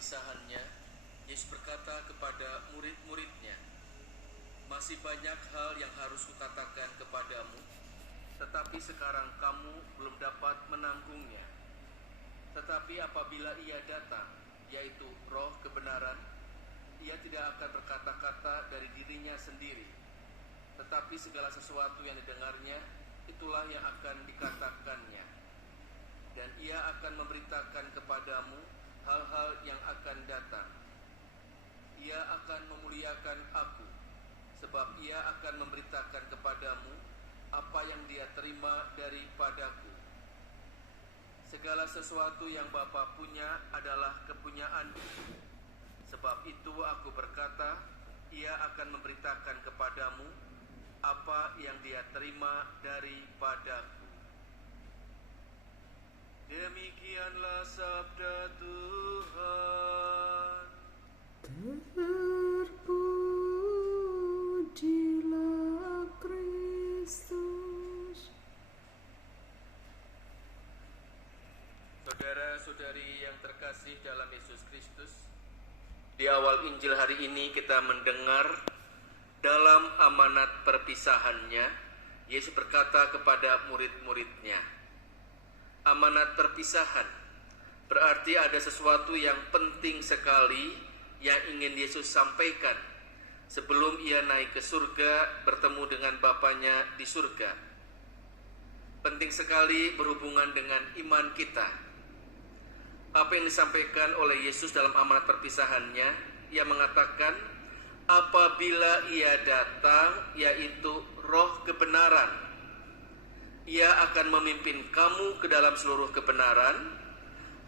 perpisahannya, Yesus berkata kepada murid-muridnya, "Masih banyak hal yang harus kukatakan kepadamu, tetapi sekarang kamu belum dapat menanggungnya. Tetapi apabila Ia datang, yaitu Roh kebenaran, Ia tidak akan berkata-kata dari dirinya sendiri, tetapi segala sesuatu yang didengarnya, itulah yang akan dikatakannya. Dan Ia akan memberitakan kepadamu hal-hal yang akan datang. Ia akan memuliakan Aku, sebab Ia akan memberitakan kepadamu apa yang Dia terima daripadaku. Segala sesuatu yang Bapa punya adalah kepunyaanku. Sebab itu Aku berkata, Ia akan memberitakan kepadamu apa yang Dia terima daripadaku." Demikianlah sabda Tuhan. Terpujilah Kristus. Saudara-saudari yang terkasih dalam Yesus Kristus, di awal Injil hari ini kita mendengar dalam amanat perpisahannya, Yesus berkata kepada murid-muridnya, amanat perpisahan berarti ada sesuatu yang penting sekali yang ingin Yesus sampaikan sebelum Ia naik ke surga bertemu dengan Bapanya di surga. Penting sekali berhubungan dengan iman kita. Apa yang disampaikan oleh Yesus dalam amanat perpisahannya, Ia mengatakan, apabila Ia datang, yaitu Roh kebenaran, Ia akan memimpin kamu ke dalam seluruh kebenaran,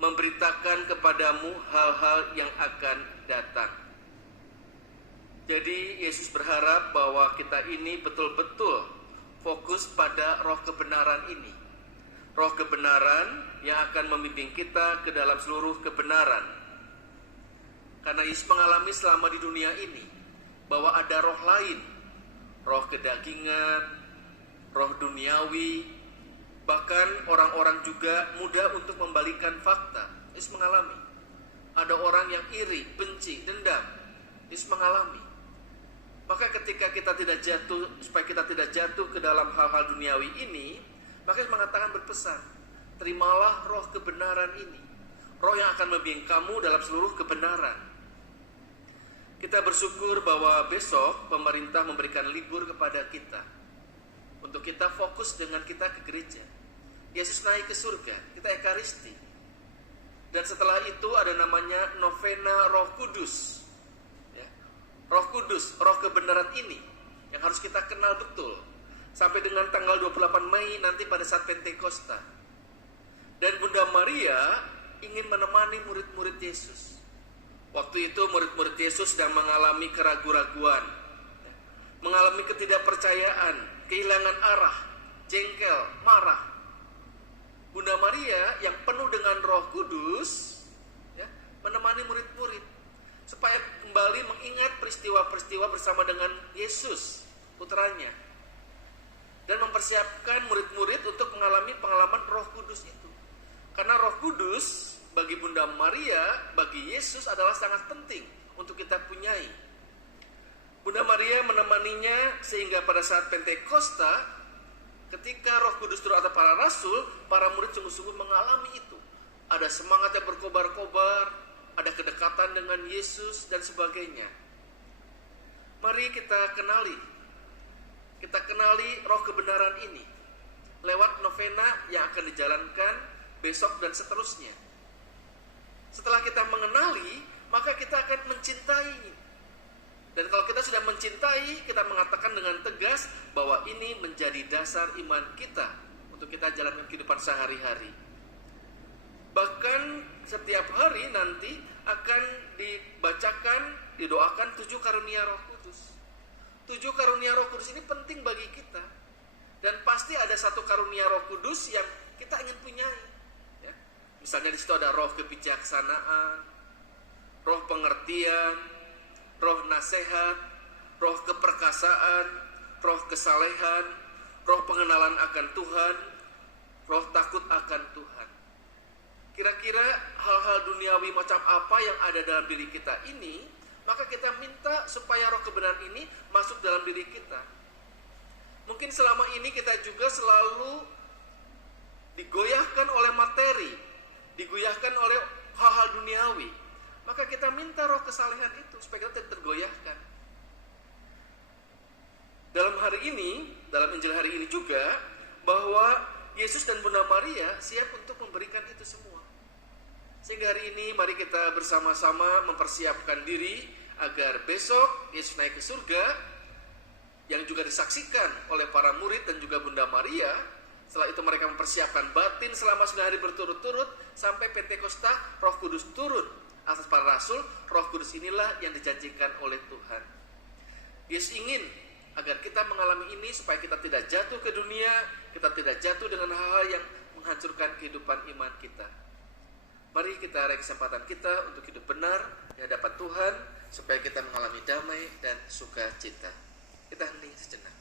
memberitakan kepadamu hal-hal yang akan datang. Jadi Yesus berharap bahwa kita ini betul-betul fokus pada roh kebenaran ini. Roh kebenaran yang akan memimpin kita ke dalam seluruh kebenaran. Karena Yesus mengalami selama di dunia ini bahwa ada roh lain, roh kedagingan, roh duniawi, bahkan orang-orang juga mudah untuk membalikan fakta. Yesus mengalami. Ada orang yang iri, benci, dendam. Yesus mengalami. Maka ketika kita tidak jatuh, supaya kita tidak jatuh ke dalam hal-hal duniawi ini, maka Yesus mengatakan berpesan, terimalah roh kebenaran ini. Roh yang akan membimbing kamu dalam seluruh kebenaran. Kita bersyukur bahwa besok pemerintah memberikan libur kepada kita untuk kita fokus dengan kita ke gereja. Yesus naik ke surga, kita ekaristi. Dan setelah itu ada namanya novena Roh Kudus. Ya. Roh Kudus, roh kebenaran ini yang harus kita kenal betul. Sampai dengan tanggal 28 Mei nanti pada saat Pentakosta. Dan Bunda Maria ingin menemani murid-murid Yesus. Waktu itu murid-murid Yesus sedang mengalami keraguan-raguan, mengalami ketidakpercayaan, kehilangan arah, jengkel, marah. Bunda Maria yang penuh dengan Roh Kudus ya, menemani murid-murid supaya kembali mengingat peristiwa-peristiwa bersama dengan Yesus, putranya, dan mempersiapkan murid-murid untuk mengalami pengalaman Roh Kudus itu. Karena Roh Kudus bagi Bunda Maria, bagi Yesus adalah sangat penting untuk kita punyai. Bunda Maria menemaninya sehingga pada saat Pentakosta, ketika Roh Kudus turun atas para rasul, para murid sungguh-sungguh mengalami itu. Ada semangat yang berkobar-kobar, ada kedekatan dengan Yesus dan sebagainya. Mari kita kenali. Kita kenali roh kebenaran ini lewat novena yang akan dijalankan besok dan seterusnya. Setelah kita mengenali, maka kita akan mencintai. Dan kalau kita sudah mencintai, kita mengatakan dengan tegas bahwa ini menjadi dasar iman kita untuk kita jalankan kehidupan sehari-hari. Bahkan setiap hari nanti akan dibacakan, didoakan 7 karunia Roh Kudus. 7 karunia Roh Kudus ini penting bagi kita. Dan pasti ada satu karunia Roh Kudus yang kita ingin punyai. Ya. Misalnya di situ ada roh kebijaksanaan, roh pengertian, roh nasihat, roh keperkasaan, roh kesalehan, roh pengenalan akan Tuhan, roh takut akan Tuhan. kira-kira hal-hal duniawi macam apa yang ada dalam diri kita ini, maka kita minta supaya roh kebenaran ini masuk dalam diri kita. Mungkin selama ini kita juga selalu digoyahkan oleh materi, digoyahkan oleh hal-hal duniawi. Maka kita minta roh kesalehan itu supaya kita tidak tergoyahkan. Dalam hari ini, dalam Injil hari ini juga, bahwa Yesus dan Bunda Maria siap untuk memberikan itu semua. Sehingga hari ini mari kita bersama-sama mempersiapkan diri agar besok Yesus naik ke surga, yang juga disaksikan oleh para murid dan juga Bunda Maria. Setelah itu mereka mempersiapkan batin selama 9 hari berturut-turut sampai Pentakosta, Roh Kudus turun atas para rasul. Roh Kudus inilah yang dijanjikan oleh Tuhan. Yesus ingin agar kita mengalami ini supaya kita tidak jatuh ke dunia, kita tidak jatuh dengan hal-hal yang menghancurkan kehidupan iman kita. Mari kita raih kesempatan kita untuk hidup benar di hadapan Tuhan supaya kita mengalami damai dan sukacita. Kita hening sejenak.